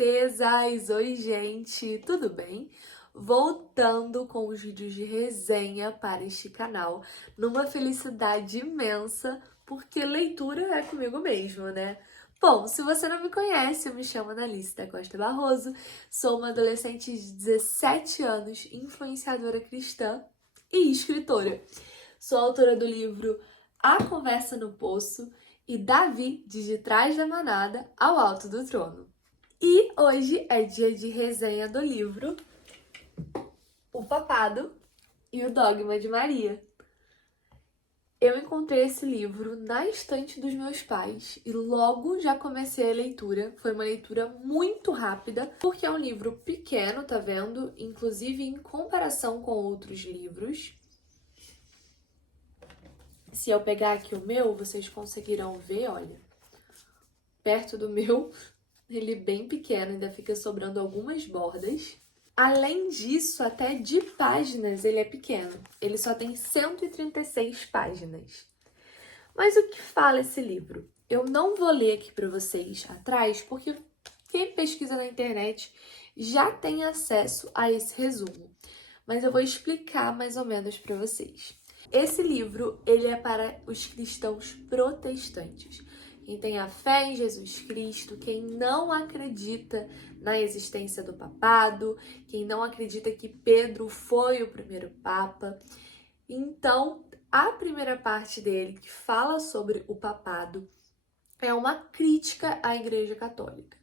princesas! Oi, gente, tudo bem? Voltando com os vídeos de resenha para este canal, numa felicidade imensa, porque leitura é comigo mesmo, né? Bom, se você não me conhece, eu me chamo Analice da Costa Barroso, sou uma adolescente de 17 anos, influenciadora cristã e escritora. Sou autora do livro A Conversa no Poço e Davi, de Trás da Manada ao Alto do Trono. E hoje é dia de resenha do livro O Papado e o Dogma de Maria. Eu encontrei esse livro na estante dos meus pais e logo já comecei a leitura. Foi uma leitura muito rápida, porque é um livro pequeno, tá vendo? Inclusive em comparação com outros livros. Se eu pegar aqui o meu, vocês conseguirão ver, olha, perto do meu, ele é bem pequeno, ainda fica sobrando algumas bordas. Além disso, até de páginas ele é pequeno. Ele só tem 136 páginas. Mas o que fala esse livro? Eu não vou ler aqui para vocês atrás, porque quem pesquisa na internet já tem acesso a esse resumo. Mas eu vou explicar mais ou menos para vocês. Esse livro, ele é para os cristãos protestantes. Quem tem a fé em Jesus Cristo, quem não acredita na existência do papado, quem não acredita que Pedro foi o primeiro papa. Então, a primeira parte dele, que fala sobre o papado, é uma crítica à Igreja Católica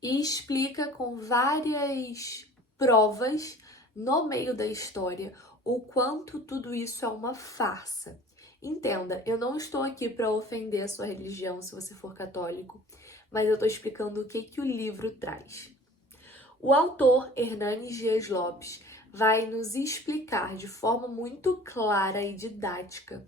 e explica com várias provas no meio da história o quanto tudo isso é uma farsa. Entenda, eu não estou aqui para ofender a sua religião se você for católico, mas eu estou explicando o que o livro traz. O autor, Hernanes Dias Lopes, vai nos explicar de forma muito clara e didática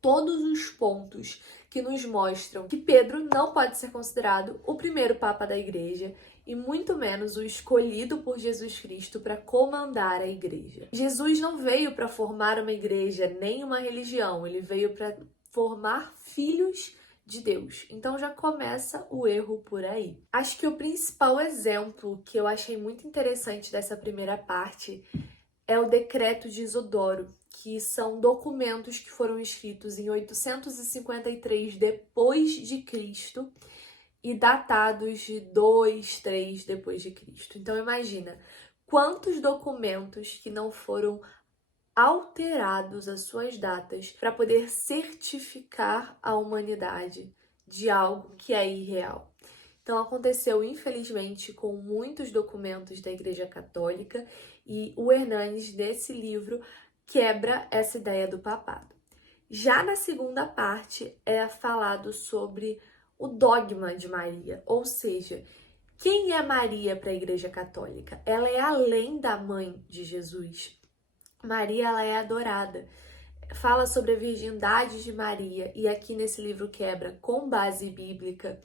todos os pontos que nos mostram que Pedro não pode ser considerado o primeiro papa da igreja e muito menos o escolhido por Jesus Cristo para comandar a igreja. Jesus não veio para formar uma igreja nem uma religião, ele veio para formar filhos de Deus. Então já começa o erro por aí. Acho que o principal exemplo que eu achei muito interessante dessa primeira parte é o Decreto de Isodoro, que são documentos que foram escritos em 853 depois de Cristo e datados de 2, 3 depois de Cristo. Então imagina quantos documentos que não foram alterados as suas datas para poder certificar a humanidade de algo que é irreal. Então aconteceu, infelizmente, com muitos documentos da Igreja Católica e o Hernanes, desse livro, quebra essa ideia do papado. Já na segunda parte é falado sobre o dogma de Maria, ou seja, quem é Maria para a Igreja Católica? Ela é além da mãe de Jesus. Maria, ela é adorada. Fala sobre a virgindade de Maria e aqui nesse livro quebra com base bíblica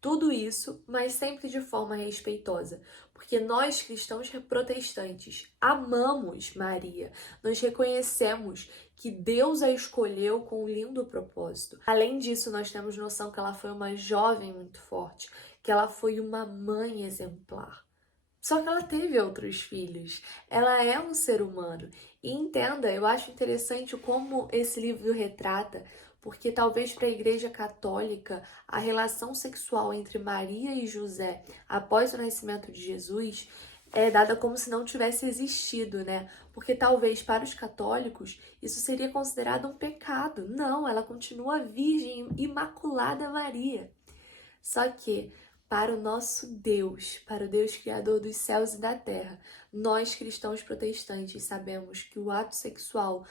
tudo isso, mas sempre de forma respeitosa, porque nós cristãos protestantes amamos Maria, nós reconhecemos que Deus a escolheu com um lindo propósito. Além disso, nós temos noção que ela foi uma jovem muito forte, que ela foi uma mãe exemplar. Só que ela teve outros filhos, ela é um ser humano. E entenda, eu acho interessante como esse livro retrata, porque talvez para a Igreja Católica a relação sexual entre Maria e José após o nascimento de Jesus é dada como se não tivesse existido, né? Porque talvez para os católicos isso seria considerado um pecado. Não, ela continua virgem, imaculada Maria. Só que para o nosso Deus, para o Deus Criador dos céus e da terra, nós cristãos protestantes sabemos que o ato sexual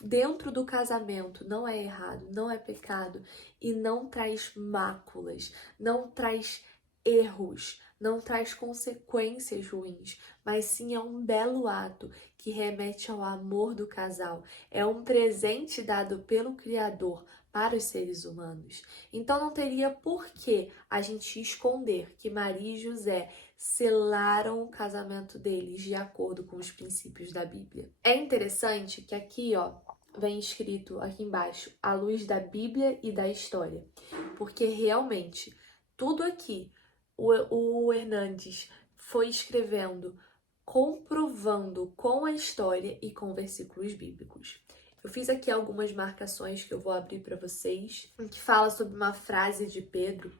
dentro do casamento não é errado, não é pecado e não traz máculas, não traz erros, não traz consequências ruins, mas sim é um belo ato que remete ao amor do casal. É um presente dado pelo Criador para os seres humanos. Então não teria por que a gente esconder que Maria e José selaram o casamento deles de acordo com os princípios da Bíblia. É interessante que aqui, ó, vem escrito aqui embaixo, à luz da Bíblia e da história, porque realmente tudo aqui o Hernandes foi escrevendo, comprovando com a história e com versículos bíblicos. Eu fiz aqui algumas marcações que eu vou abrir para vocês, que fala sobre uma frase de Pedro: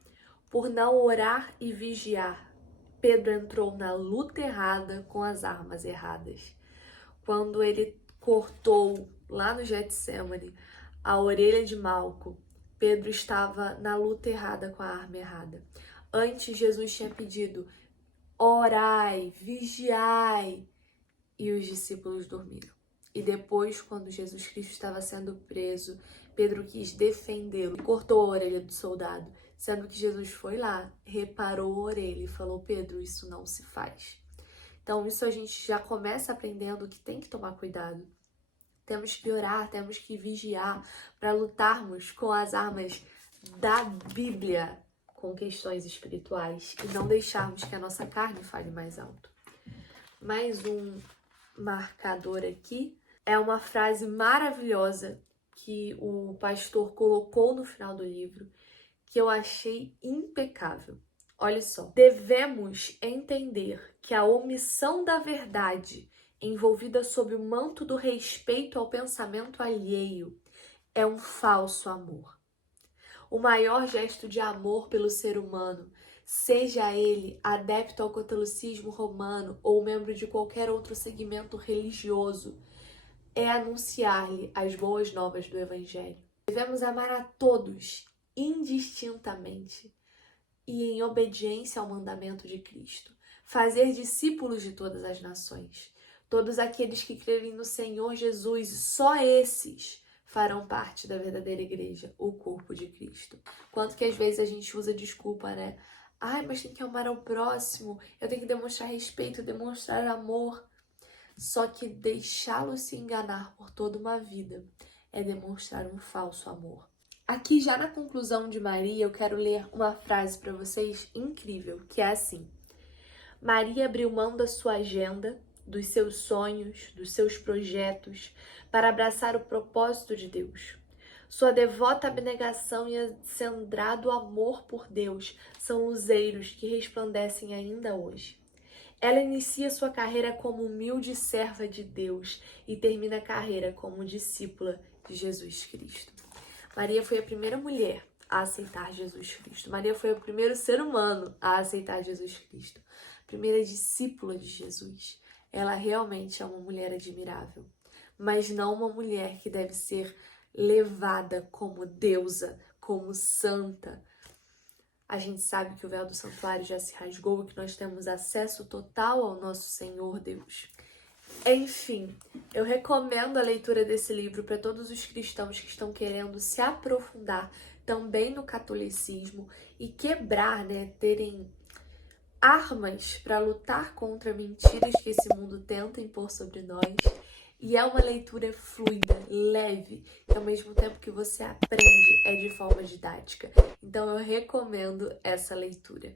por não orar e vigiar, Pedro entrou na luta errada com as armas erradas. Quando ele cortou lá no Getsêmani a orelha de Malco, Pedro estava na luta errada com a arma errada. Antes, Jesus tinha pedido: orai, vigiai, e os discípulos dormiram. E depois, quando Jesus Cristo estava sendo preso, Pedro quis defendê-lo e cortou a orelha do soldado, sendo que Jesus foi lá, reparou a orelha e falou: Pedro, isso não se faz. Então, isso a gente já começa aprendendo que tem que tomar cuidado. Temos que orar, temos que vigiar para lutarmos com as armas da Bíblia, com questões espirituais, e não deixarmos que a nossa carne fale mais alto. Mais um marcador aqui é uma frase maravilhosa que o pastor colocou no final do livro, que eu achei impecável. Olha só: devemos entender que a omissão da verdade, envolvida sob o manto do respeito ao pensamento alheio, é um falso amor. O maior gesto de amor pelo ser humano, seja ele adepto ao catolicismo romano ou membro de qualquer outro segmento religioso, é anunciar-lhe as boas novas do Evangelho. Devemos amar a todos, indistintamente, e em obediência ao mandamento de Cristo. Fazer discípulos de todas as nações. Todos aqueles que crerem no Senhor Jesus, só esses farão parte da verdadeira igreja, o corpo de Cristo. Quanto que às vezes a gente usa desculpa, né? Ai, mas tem que amar ao próximo, eu tenho que demonstrar respeito, demonstrar amor. Só que deixá-lo se enganar por toda uma vida é demonstrar um falso amor. Aqui, já na conclusão de Maria, eu quero ler uma frase para vocês incrível, que é assim: Maria abriu mão da sua agenda, dos seus sonhos, dos seus projetos, para abraçar o propósito de Deus. Sua devota abnegação e acendrado amor por Deus são luzeiros que resplandecem ainda hoje. Ela inicia sua carreira como humilde serva de Deus e termina a carreira como discípula de Jesus Cristo. Maria foi a primeira mulher a aceitar Jesus Cristo. Maria foi o primeiro ser humano a aceitar Jesus Cristo. Primeira discípula de Jesus. Ela realmente é uma mulher admirável, mas não uma mulher que deve ser levada como deusa, como santa. A gente sabe que o véu do santuário já se rasgou e que nós temos acesso total ao nosso Senhor Deus. Enfim, eu recomendo a leitura desse livro para todos os cristãos que estão querendo se aprofundar também no catolicismo e quebrar, terem armas para lutar contra mentiras que esse mundo tenta impor sobre nós. E é uma leitura fluida, leve, que ao mesmo tempo que você aprende, é de forma didática. Então eu recomendo essa leitura.